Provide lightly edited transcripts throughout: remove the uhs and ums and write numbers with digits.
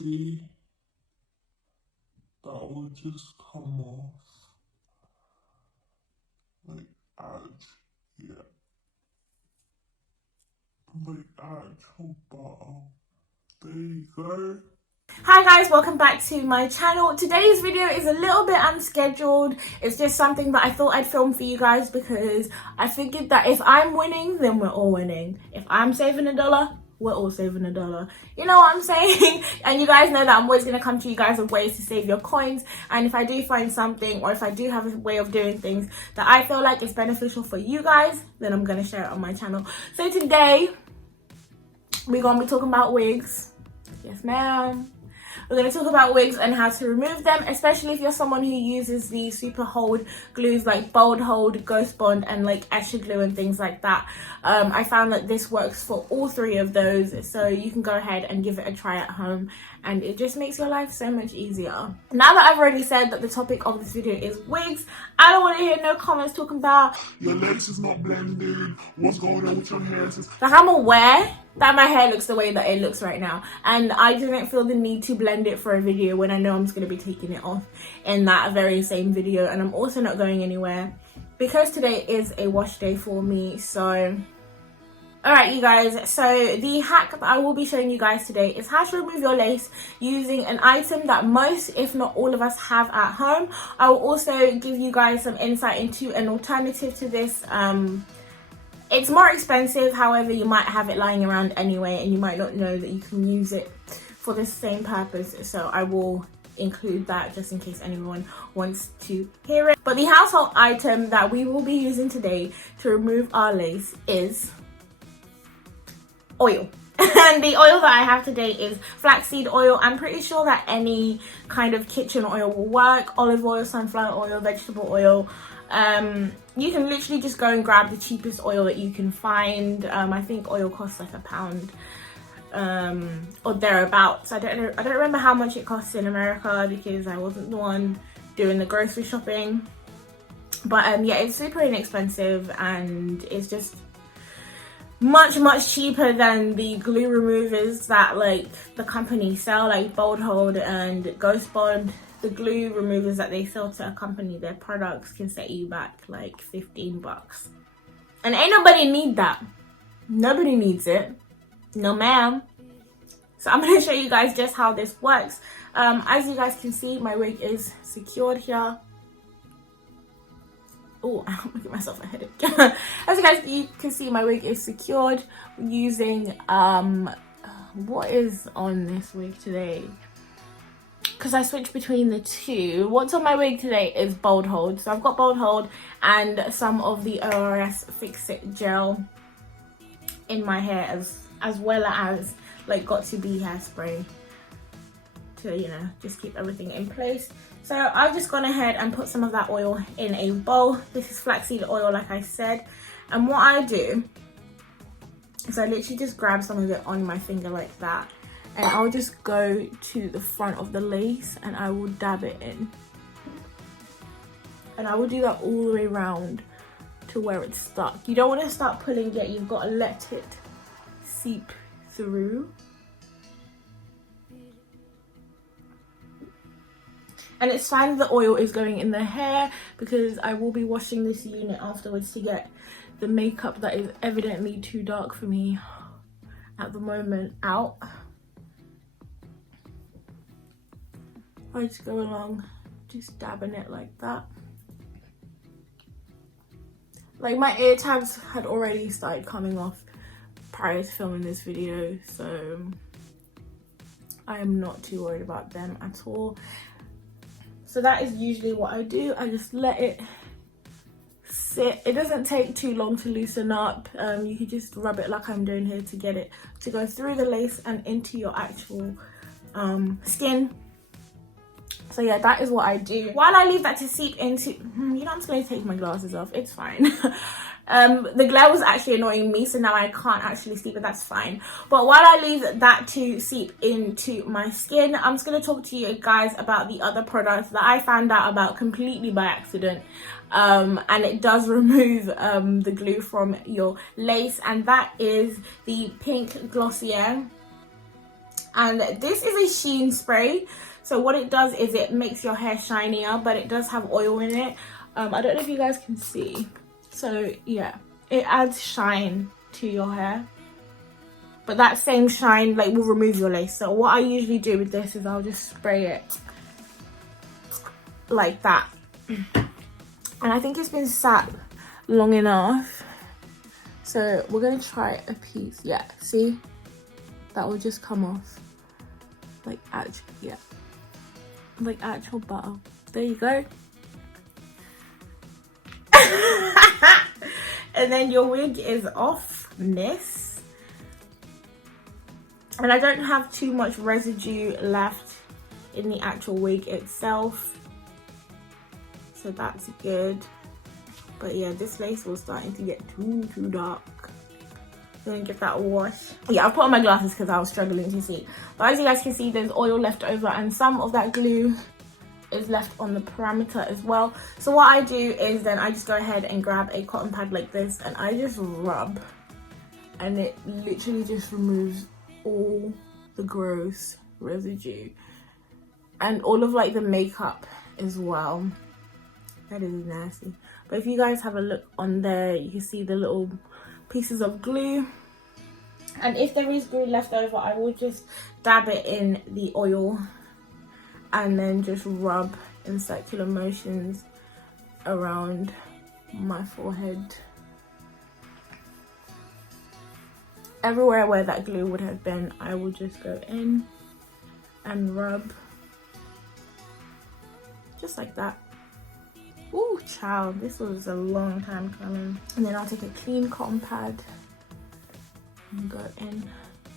See, that will just come off. Like, yeah. Like, actual bottom. There you go. Hi guys, welcome back to my channel. Today's video is a little bit unscheduled. It's just something that I thought I'd film for you guys because I figured that if I'm winning, then we're all winning. If I'm saving $1, we're all saving $1. You know what I'm saying? And you guys know that I'm always going to come to you guys with ways to save your coins. And if I do find something, or if I do have a way of doing things that I feel like is beneficial for you guys, then I'm going to share it on my channel. So today, we're going to be talking about wigs. Yes, ma'am. We're going to talk about wigs and how to remove them, especially if you're someone who uses the super hold glues like Bold Hold, Ghost Bond, and like Extra Glue and things like that. I found that this works for all three of those, so you can go ahead and give it a try at home, and it just makes your life so much easier. Now that I've already said that the topic of this video is wigs, I don't want to hear no comments talking about your lace is not blended, what's going on with your hair. Like, I'm aware that my hair looks the way that it looks right now, and I didn't feel the need to blend it for a video when I know I'm just going to be taking it off in that very same video. And I'm also not going anywhere because today is a wash day for me. So alright you guys, so the hack that I will be showing you guys today is how to remove your lace using an item that most, if not all of us, have at home. I will also give you guys some insight into an alternative to this. It's more expensive, however you might have it lying around anyway and you might not know that you can use it for the same purpose, so I will include that just in case anyone wants to hear it. But the household item that we will be using today to remove our lace is oil. And the oil that I have today is flaxseed oil. I'm pretty sure that any kind of kitchen oil will work. Olive oil, sunflower oil, vegetable oil. You can literally just go and grab the cheapest oil that you can find. I think oil costs like £1 or thereabouts. I don't remember how much it costs in America because I wasn't the one doing the grocery shopping. But yeah, it's super inexpensive and it's just much cheaper than the glue removers that like the companies sell, like Bold Hold and Ghost Bond. The glue removers that they sell to accompany their products can set you back like $15. And ain't nobody need that. Nobody needs it. No ma'am. So I'm going to show you guys just how this works. As you guys can see, my wig is secured here. Oh, I'm making myself a headache. As you can see, my wig is secured using what is on this wig today? Because I switched between the two. What's on my wig today is Bold Hold. So I've got Bold Hold and some of the ORS Fix It gel in my hair, as well as like Got To Be hairspray to, you know, just keep everything in place. So I've just gone ahead and put some of that oil in a bowl. This is flaxseed oil, like I said. And what I do is I literally just grab some of it on my finger like that. And I'll just go to the front of the lace and I will dab it in. And I will do that all the way around to where it's stuck. You don't want to start pulling yet, you've got to let it seep through. And it's fine the oil is going in the hair because I will be washing this unit afterwards to get the makeup that is evidently too dark for me at the moment out. I just go along, just dabbing it like that. Like, my ear tabs had already started coming off prior to filming this video, so I am not too worried about them at all. So that is usually what I do. I just let it sit. It doesn't take too long to loosen up. You can just rub it like I'm doing here to get it to go through the lace and into your actual skin. So yeah, that is what I do. While I leave that to seep into, you know, I'm just going to take my glasses off. It's fine. The glare was actually annoying me, so now I can't actually see, but that's fine. But while I leave that to seep into my skin, I'm just going to talk to you guys about the other products that I found out about completely by accident. And it does remove the glue from your lace, and that is the Pink Glossier And this is a sheen spray. So what it does is it makes your hair shinier, but it does have oil in it. I don't know if you guys can see. So yeah, it adds shine to your hair. But that same shine like will remove your lace. So what I usually do with this is I'll just spray it like that. And I think it's been sat long enough. So we're gonna try a piece. Yeah, see? That will just come off. Like actual, yeah. Like actual butter. There you go. And then your wig is off this. And I don't have too much residue left in the actual wig itself. So that's good. But yeah, this lace was starting to get too dark. I'm gonna give that a wash. Yeah, I put on my glasses because I was struggling to see. But as you guys can see, there's oil left over and some of that glue is left on the parameter as well. So what I do is then I just go ahead and grab a cotton pad like this and I just rub, and it literally just removes all the gross residue and all of like the makeup as well. That is nasty. But if you guys have a look on there, you can see the little pieces of glue. And if there is glue left over, I will just dab it in the oil and then just rub in circular motions around my forehead. Everywhere where that glue would have been, I will just go in and rub. Just like that. Ooh, child, this was a long time coming. And then I'll take a clean cotton pad and go in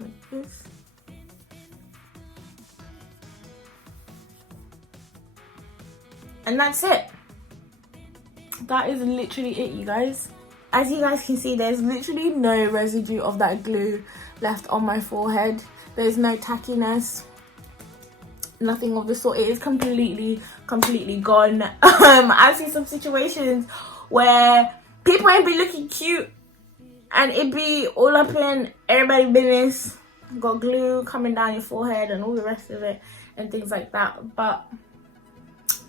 like this. And that's it. That is literally it, you guys. As you guys can see, there's literally no residue of that glue left on my forehead. There's no tackiness, nothing of the sort. It is completely gone. I've seen some situations where people ain't be looking cute and it be all up in everybody's business, got glue coming down your forehead and all the rest of it and things like that. But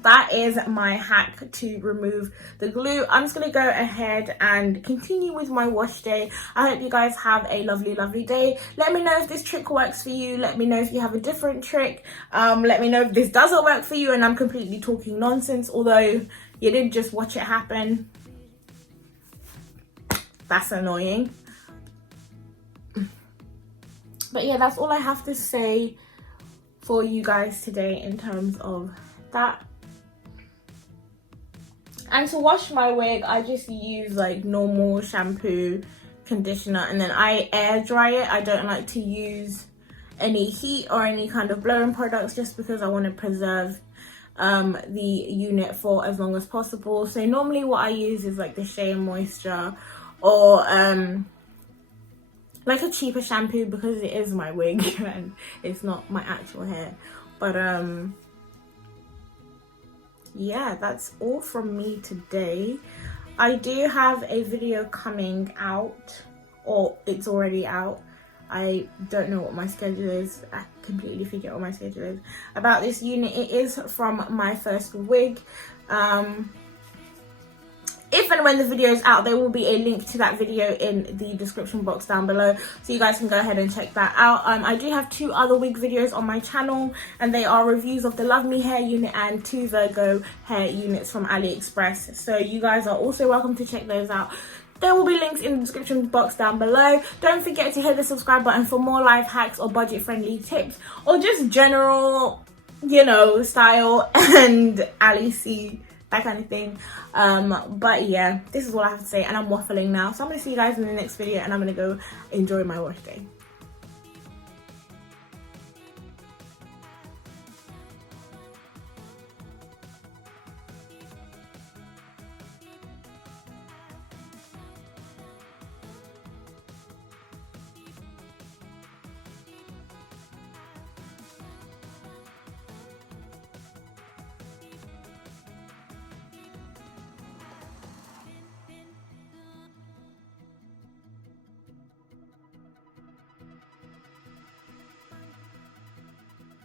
that is my hack to remove the glue. I'm just gonna go ahead and continue with my wash day. I hope you guys have a lovely day. Let me know if this trick works for you. Let me know if you have a different trick. Let me know if this doesn't work for you and I'm completely talking nonsense, although you did just watch it happen. That's annoying. But yeah, that's all I have to say for you guys today in terms of that. And to wash my wig, I just use like normal shampoo, conditioner, and then I air dry it. I don't like to use any heat or any kind of blowing products just because I want to preserve the unit for as long as possible. So normally what I use is like the Shea Moisture or like a cheaper shampoo because it is my wig and it's not my actual hair. But yeah, that's all from me today. I do have a video coming out, or it's already out. I don't know what my schedule is. I completely forget what my schedule is about this unit. It is from my first wig. If and when the video is out, there will be a link to that video in the description box down below, so you guys can go ahead and check that out. I do have 2 other wig videos on my channel, and they are reviews of the Love Me hair unit and 2 Virgo hair units from AliExpress. So you guys are also welcome to check those out. There will be links in the description box down below. Don't forget to hit the subscribe button for more life hacks or budget friendly tips, or just general, you know, style and Ali C, that kind of thing. But yeah, this is all I have to say, and I'm waffling now, so I'm gonna see you guys in the next video, and I'm gonna go enjoy my wash day.